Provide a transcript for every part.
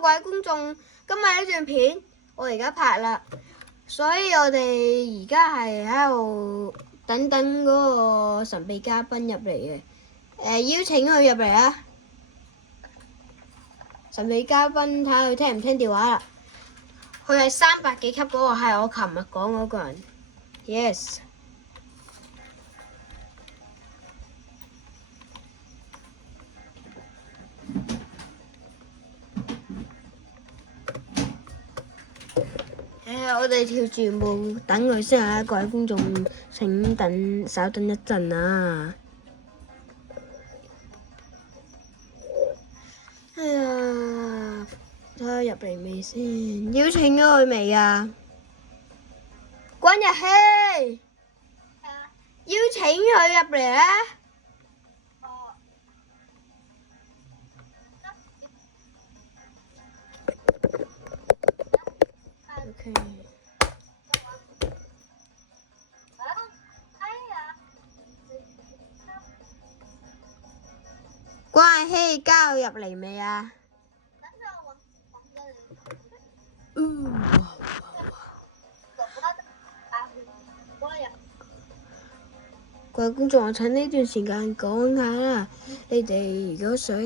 各位觀眾，今日呢段片我而家拍啦，所以我哋而家係喺度等嗰個神秘嘉賓入嚟嘅。邀請佢入嚟啊！神秘嘉賓睇下佢聽唔聽電話啦。佢係300幾級嗰個，係我琴日講嗰個人。Yes。我哋跳住舞等佢先啊！各位觀眾，請稍等一陣啊！哎呀，睇下入嚟未先？邀請咗佢未啊？關日希，邀請佢入嚟啊！OK。關日希加入嚟未啊？各位觀眾，我趁呢段時間講下啦。你哋如果想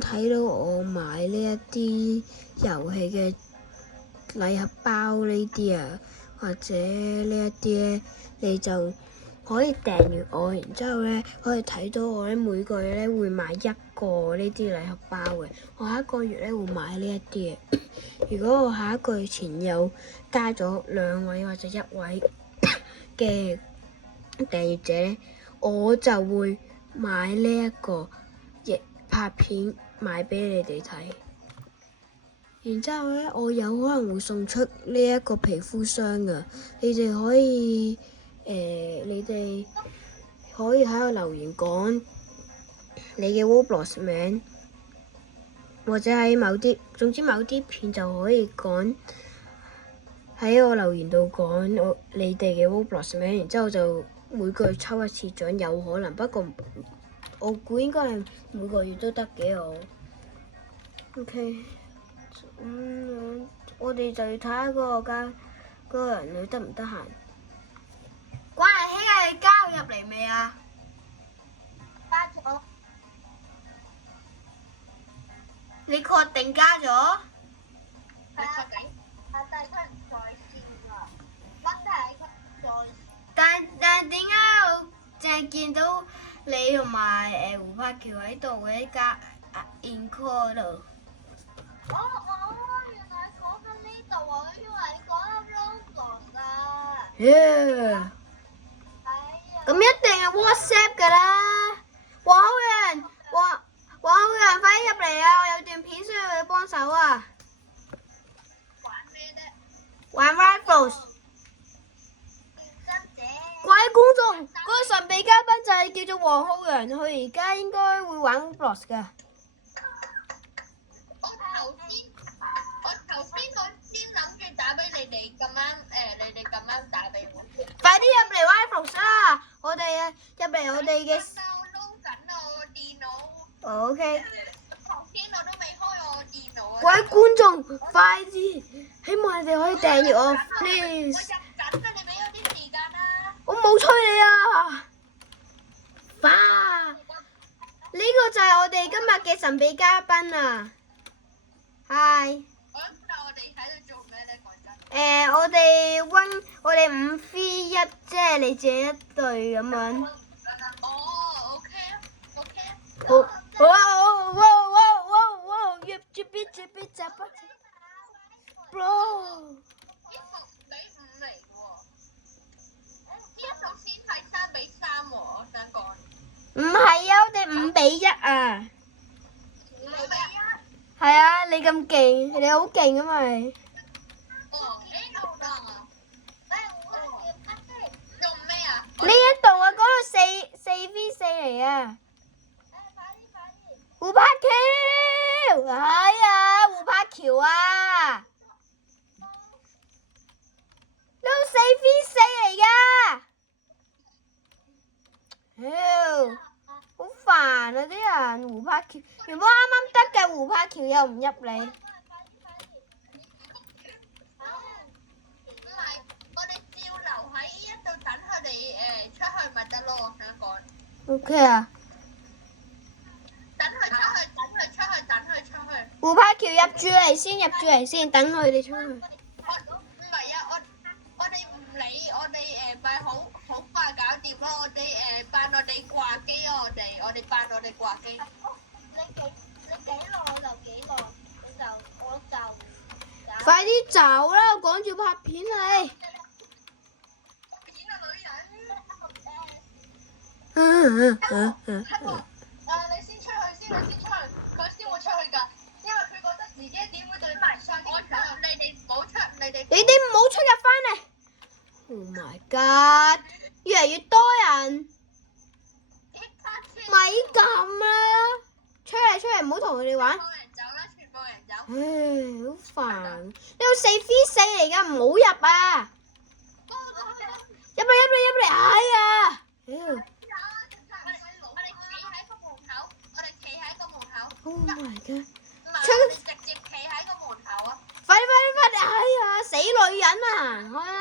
睇到我買呢一啲遊戲嘅禮盒包呢啲啊，或者呢一啲咧，你就可以訂閱我，然之後咧可以睇到我咧每個月咧會買一個呢啲禮盒包嘅。我下一個月咧會買呢一啲嘅。如果我下一個月前有加咗2位或者1位嘅訂閱者咧，我就會買呢一個拍片賣俾你哋睇。然之後咧，我有可能會送出呢一個皮膚霜噶，你哋可以喺度留言講你嘅 Roblox 名，或者喺總之某啲片就可以講喺我留言度講你哋嘅 Roblox 名，然之後就每個月抽一次獎，有可能，不過我估應該係每個月都得嘅我。OK。我哋就要睇下嗰個人佢得唔得閒。關日希啊，你加入嚟未啊？加咗。你確定加咗？係啊，但係佢唔在線啊。問題係佢唔在線。但點解我淨係見到你同埋胡柏橋喺度嘅加 in call 度？原來講緊呢度啊！我以為你講緊 Roblox 啊。咁一定係 WhatsApp 㗎啦！黃好人，快啲入嚟啊！我有段片需要你幫手啊！玩咩啫？玩 Roblox。各位觀眾，嗰個神秘嘉賓就係叫做黃浩洋，佢而家應該會玩 Roblox 㗎。我先諗住打俾你哋，你哋咁啱打俾我。快啲入嚟 Roblox 啦！我哋入嚟我哋嘅。撈緊我電腦。OK。頭先我都未開我電腦啊。各位觀眾，快啲！希望你哋可以訂閱我 ，please。我入緊啊！你俾我啲時間啦。我冇催你啊！呢個就係我哋今日嘅神秘嘉賓啊！ Hi。我哋喺度做咩咧？講真。我哋5v1，即係你自己一隊咁樣。OK 啊。好。越集不，bro。呢套比5嚟喎。呢一套先係3-3喎，我想講。唔係啊，我哋5-1啊。5-1。係啊，你咁勁，你好勁啊咪。用咩啊？呢一度啊，嗰度4v4嚟啊。胡柏橋，係啊，胡柏橋啊。呢度4v4嚟㗎。好煩啊啲人，胡柏橋原本啱啱得嘅胡柏花橋又唔入嚟。唔係，我哋照留喺一度等佢哋出去咪得咯，我想講。O K 啊。等佢出去，等佢出去，等佢出去。胡柏橋入住嚟先，入住嚟先，等佢哋出去。唔係啊，我哋唔理，我哋咪好快搞掂咯。我哋扮我哋掛機啊，我哋扮我哋掛機。你幾耐我就幾耐，我就。快啲走啦！我趕住拍片你。片啊女人。你先出去先，你先出去，佢先會出去㗎，因為佢覺得自己點會對埋雙。我出，你哋唔好出，你哋。你哋唔好出入翻嚟。Oh my god！越嚟越多人。咪咁啦！出嚟，唔好同佢哋玩。全部人走啦！全部人走。唉，好煩！呢度4v4嚟㗎，唔好入啊！入嚟！哎呀！屌！我哋企喺個門口，我哋企喺個門口。Oh my god！直接企喺個門口啊！快啲！哎呀，死女人啊！行開啦！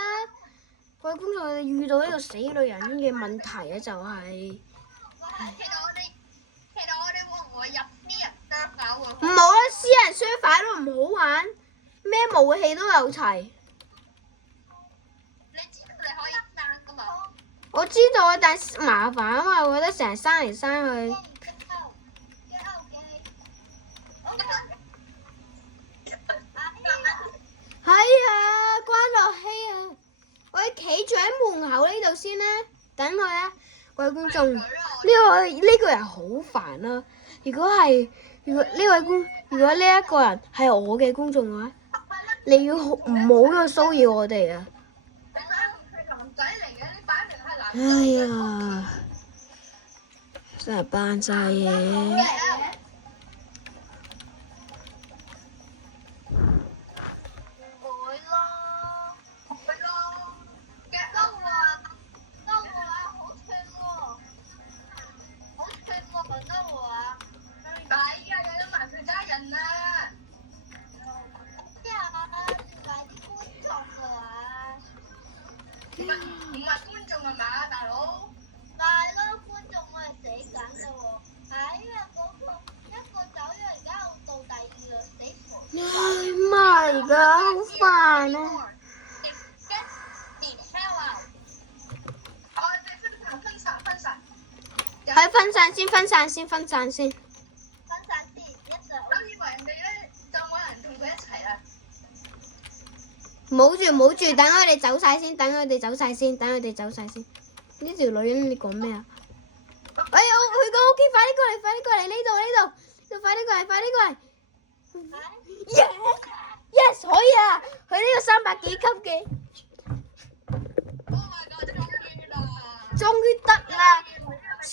各位觀眾，我哋遇到呢個死女人嘅問題啊，就係。其實我哋會唔會入私人商搞喎？唔好啦，私人書法都唔好玩，咩武器都有齊。你知道你可以生噶嘛？我知道啊，但係麻煩啊嘛，我覺得成日生嚟生去。係啊，關落希啊！我哋企住喺門口呢度先啦，等佢啊！各位觀眾，呢個人好煩啦！如果呢一個人係我嘅觀眾嘅話，你要唔好咁騷擾我哋啊！哎呀，真係扮晒嘢。唔係觀眾係嘛，大佬？係咯，觀眾我係死緊嘅喎。係啊，一個走咗，而家我到第二個死傻。唔係㗎，好煩啊！係分散先。分散先，一陣。我以為人哋咧就冇人同佢一齊啦。唔好住，等佢哋走晒先。呢條女人你講咩啊？哎呀，佢個屋企快啲過嚟呢度，快啲過嚟。Yes， 可以啊，佢呢個300幾級嘅。Oh my god！終於得啦，輸。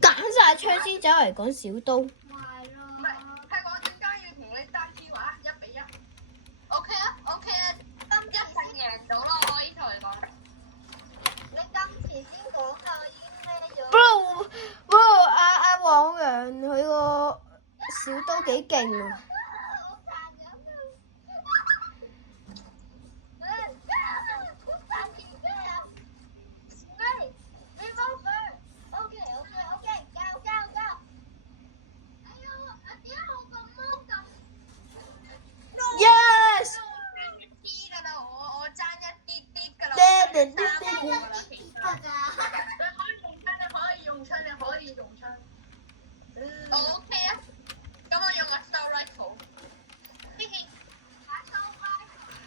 揀晒槍先走嚟講小刀。唔係我點解要同你爭啲話1-1 ？OK 啊，一定贏到咯！我可以同你講。你今次先講就已經咩咗？不過阿黃洋佢個小刀幾勁啊！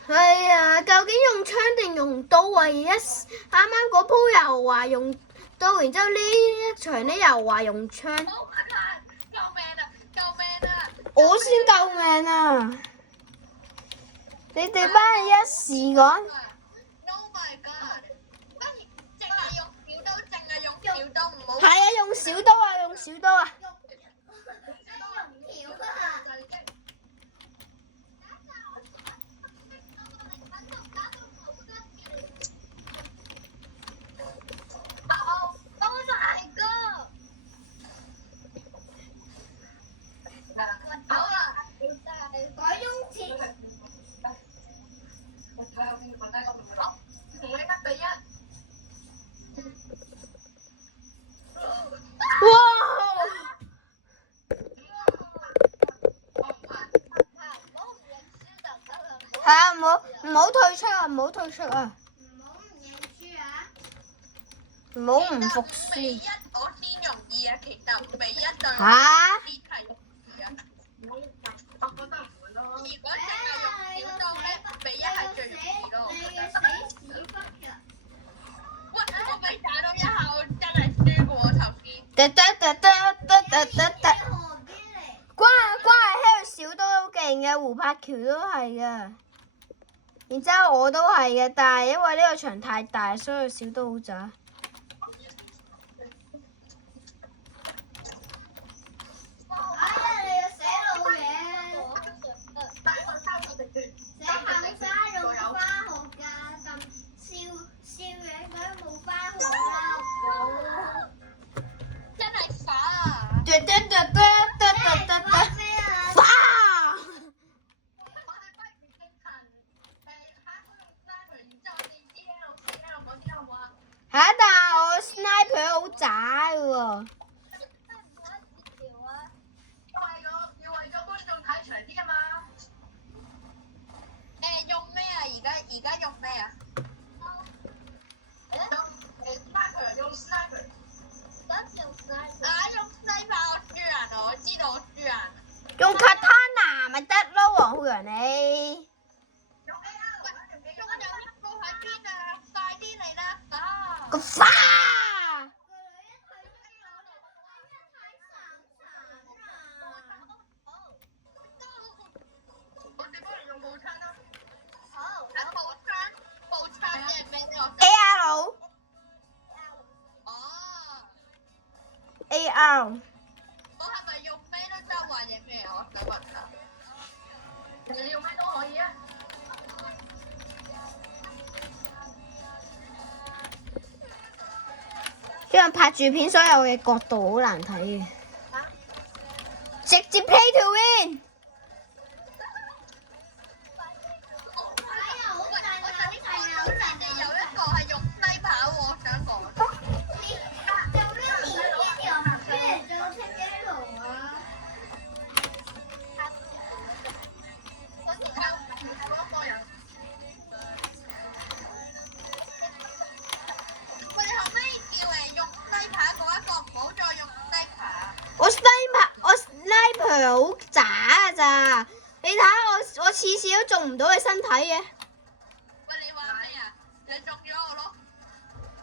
係啊，究竟用槍定用刀啊？啱啱嗰鋪又話用刀，然之後呢一場呢又話用槍。救命啊！我先救命啊！你哋班人一時講。Oh my god！淨係用小刀，唔好。係啊，用小刀啊！啊，唔好退出啊，唔好唔認輸啊！唔好唔服尾一輸。我先容易啊，其實尾一對嚇！先係容易啊。我覺得唔會咯。如果淨係用小刀咧，尾一係最容易咯。你嘅死屎忽呀！喂，我未打到一下，我真係輸過我頭先。得得得得得得得得。河邊嚟。關係喺度小刀好勁嘅，胡柏橋都係嘅，然之後我都係嘅，但係因為呢個場太大，所以小刀好渣。哎呀！你要寫老嘢，寫後生仲冇返學㗎，咁笑樣佢冇返學啦。真係耍啊！得得得得得得得得。哇！嚇！但係我 sniper 好渣嘅喎。要為咗觀眾睇長啲啊嘛。用咩啊？而家用咩啊？用 sniper。用 sniper 我輸人啊！我知道我輸人。用 katana 咪得咯，黃浩洋你。仲有一個喺邊啊？快啲嚟啦！啊！個花！我哋幫人用步槍啦。好。步槍即係咩咧？ AR。哦。AR。我係咪用咩都得或者咩啊？我想問下。你用咩都可以啊。因為拍住片，所以我嘅角度好難睇嘅。直接 play to win。有一個係用西跑喎，我想講。我哋後尾叫用西跑嗰一個唔好再用西跑。我 sniper 好渣啊咋？你睇下我次次都中唔到佢身體嘅。喂，你話咩啊？你中咗我咯。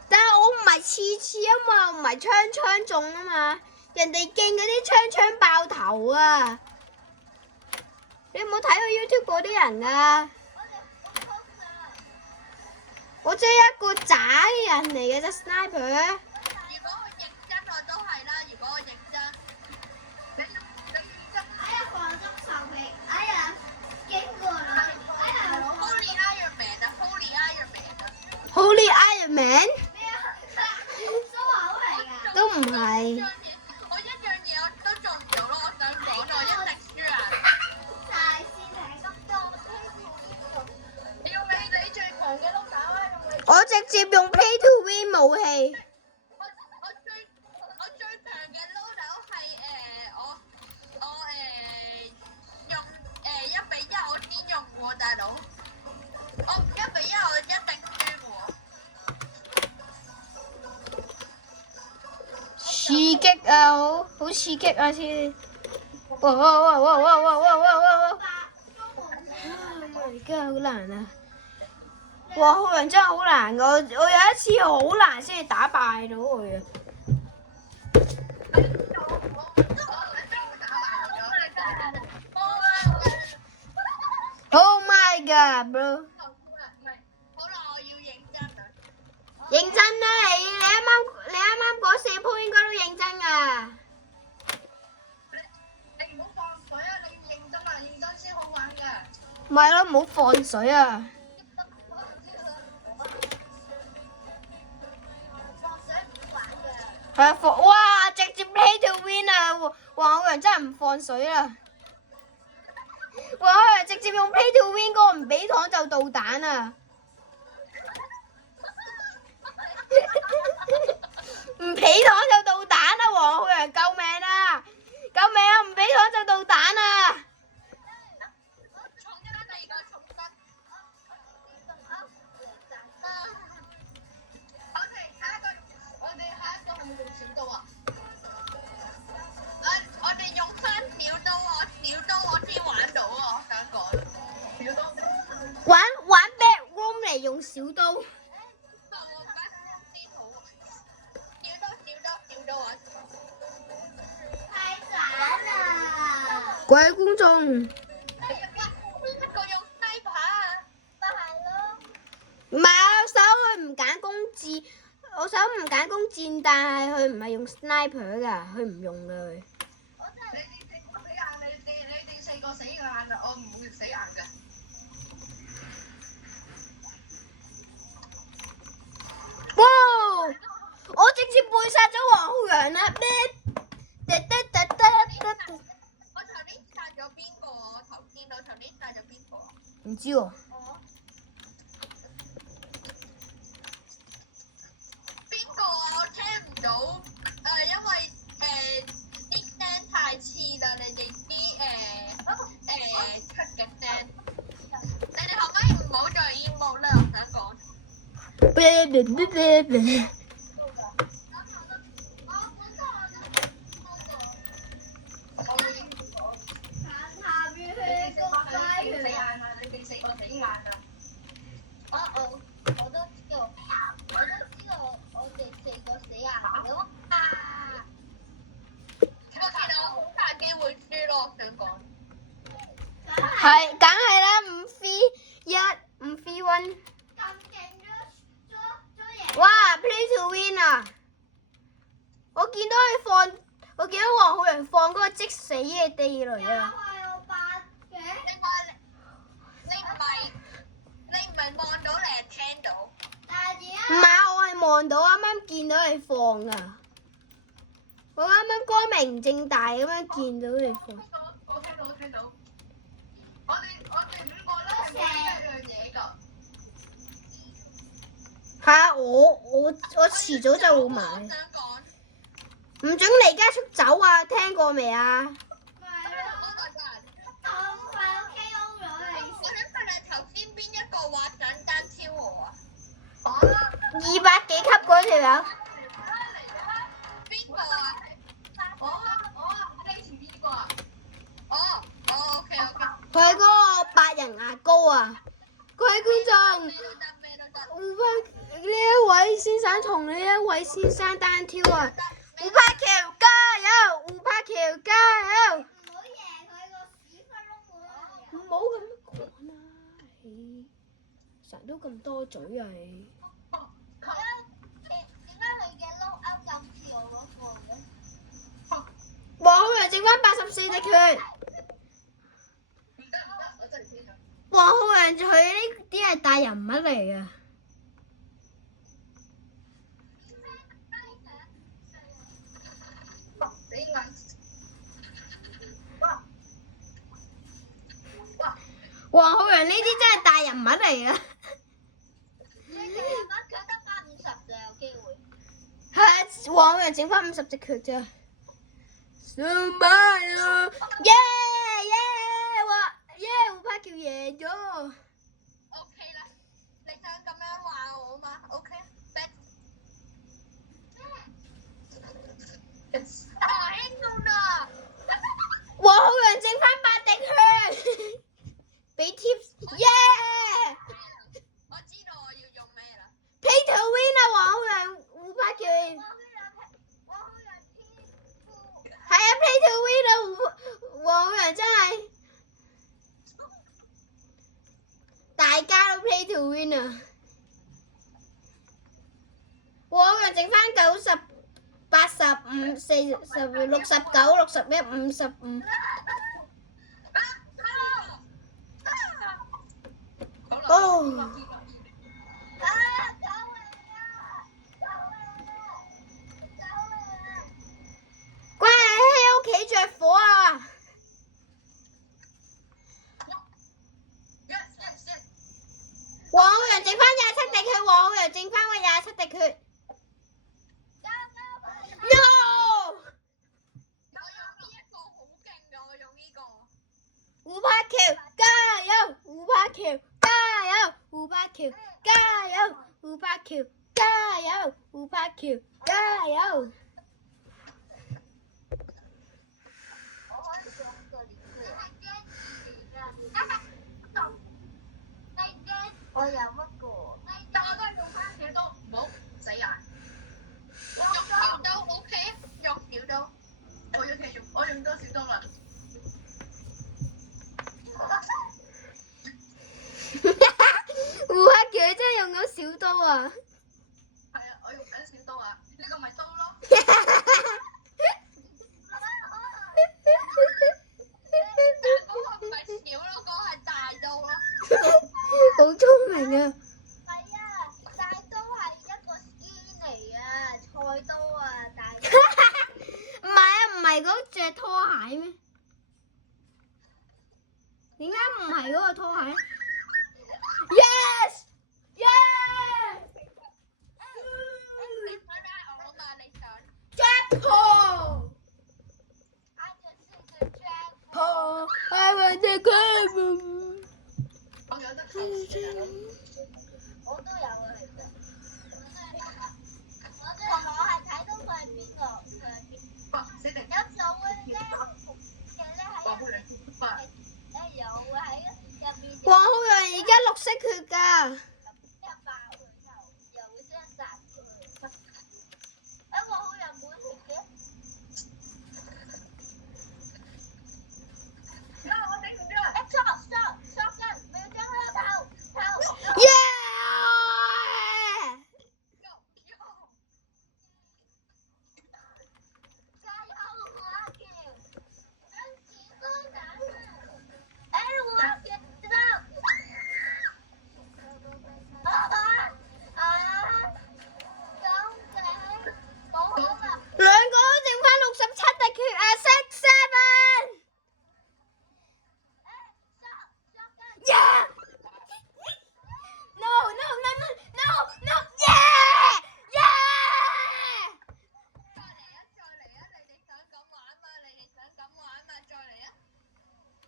但係我唔係次次啊嘛，唔係槍中啊嘛，人哋勁嗰啲槍爆頭啊！你有冇睇過 YouTube 嗰啲人啊？我真係一個渣嘅人嚟嘅啫 ，sniper。如果我認真，我都係啦。如果我認真，你認真。哎呀，黃中受皮！哎呀，經過啦！哎呀，Holy Iron Man 啊，Holy Iron Man 啊。Holy Iron Man？咩啊？蘇華好嚟㗎。都唔係。我一樣嘢我都做唔到咯，我想講我一直輸啊。大師兄，要你最強嘅碌打啦，用你。我直接用 Play to Win 武器。我最強嘅撈豆係我用1-1，我先用過大佬。我1-1我一定輸喎。刺激啊，好刺激啊！先。哇哇哇哇哇哇哇哇哇！而家好難啊！哇，浩洋真係好難噶，我有一次好難先至打敗到佢啊！ Oh my god, bro！ 好啦，我要認真啊！認真啦，你啱啱嗰4鋪應該都認真噶。你唔好放水啊！你認真啊，認真先好玩㗎。唔係咯，唔好放水啊！係啊，哇！直接 play to win 啊！黃浩洋真係唔放水啦！黃浩洋直接用 play to win 嗰個唔俾糖就導彈啊！唔俾糖就導彈啊！黃浩洋救命啊！救命啊！唔俾糖就導彈啊！重新第二個重新。我間先好，少多啊！太慘啦！各位觀眾，邊個用 sniper 啊？咪係咯，唔係我手佢唔揀弓箭，我手唔揀弓箭，但係佢唔係用 sniper 㗎，佢唔用㗎佢。我真係你哋四個死硬啦，我唔會死硬㗎。哇！我直接背殺咗黃浩洋啦！我頭先殺咗邊個？我見到頭先殺咗邊個？唔知喎。邊個啊？我聽唔到。因為啲聲太黐啦，你哋啲出嘅聲。你哋可唔可以唔好再煙幕咧？我想講。下邊去個雞死硬啦！你哋四個死硬啦！我都知道，我哋四個死硬咗啊！我見到好大機會輸咯，我想講。係，梗係啦，5-3-1，5-3-1。咁勁咗贏！哇 ！Play to win 啊！我見到黃浩洋放嗰個即死嘅地雷啊！係我八嘅。你唔係望到，你係聽到。但係而唔係，我係望到，啱啱見到你放啊！我啱啱光明正大咁樣見到你放。我聽到。我哋五個都係冇一樣嘢㗎。嚇！我遲早就會買。我想講。唔准離家出走啊！聽過未啊？係咯，咁快都 KO 咗你。我想問下頭先邊一個話想單挑我啊200幾級嗰條友。邊個啊？我你前邊個啊？OK。佢係嗰個白人牙膏啊！各位觀眾，咩都得。呢一位先生同呢一位先生單挑啊！胡柏橋加油！胡柏橋加油！唔好贏佢個屎忽窿喎！唔好咁講啦，你成日都咁多嘴啊你！點解佢嘅撈鈎咁似我嗰個嘅？黃浩洋剩翻84隻血。我真係唔知道。黃浩洋佢呢啲係大人物嚟㗎。黃浩洋呢啲真係大人物嚟㗎。佢得翻50就有機會。係啊，黃浩洋剩翻50隻血咋。Smile，耶！胡柏橋贏咗。OK 啦，你想咁樣話我嘛？OK。輕鬆啊！黃浩洋剩翻8滴血，俾 tips， 耶！我知道我要用咩啦。Play to win 啊，黃浩洋、胡柏橋。係啊 ，Play to win 啊，黃浩洋真係，大家都 Play to win 啊。黃浩洋剩翻90、85、40、69、61、55。哦。乖，喺屋企着火啊！黃浩洋剩翻27滴血，黃浩洋剩翻27滴血。No！ 我用呢一個好勁㗎，我用呢個。胡柏橋加油！胡柏橋加油！胡柏橋加油！胡柏橋加油！胡柏橋加油！我有乜個？但我都係用翻小刀，唔好死眼。用小刀 OK，用小刀。我用多小刀啦。胡克傑真係用咗小刀啊！係啊，我用緊小刀啊，呢個咪刀咯。但嗰個唔係小咯，嗰個係大刀咯。好聰明啊！係啊，大刀係一個 skin 嚟啊，菜刀啊，大刀。唔係啊，唔係嗰隻拖鞋咩？點解唔係嗰個拖鞋？Yes， yes， 你想拉我啊嘛？你想？ Jackpot， I just see the jackpot。 I want the game。我有得投資我都有啊，其實。我係睇到佢係邊個，佢係邊。死定。有時候會咧，其實咧喺有會喺入面。黃浩洋而家綠色血㗎。一爆佢又會即刻殺佢。黃浩洋滿血嘅。我頂唔住。stop 緊，你要將佢頭。Yeah！加油，胡阿傑！跟住都打啊！胡阿傑知道。講好啦。兩個都剩翻67滴血啊 ！6、7。Yeah! No! Yeah! Yeah! 再嚟啊！你哋想咁玩嘛？再嚟啊！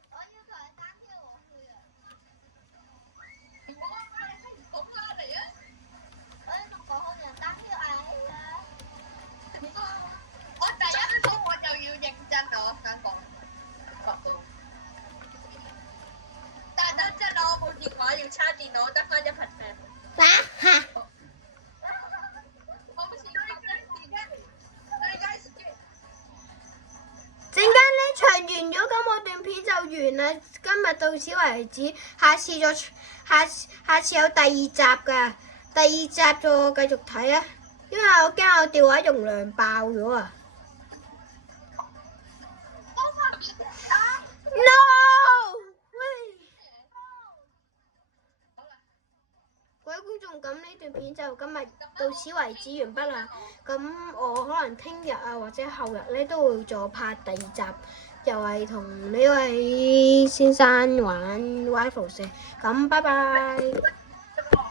我要佢係單挑我去啊！唔好啊！你唔好啦，嚟啊！我要同黃浩洋單挑啊！我第一鋪我就要認真咯，我想講。但真係我冇電話要叉電腦，得翻1%。我唔知陣間呢場完咗，咁我段片就完啦。今日到此為止，下次有第二集㗎。第二集就繼續睇啊，因為我驚我電話容量爆咗啊。No！各位觀眾，咁呢段片就今日到此為止完畢啦。咁我可能聽日啊或者後日咧都會再拍第二集，又係同呢位先生玩 Rivals。咁拜拜。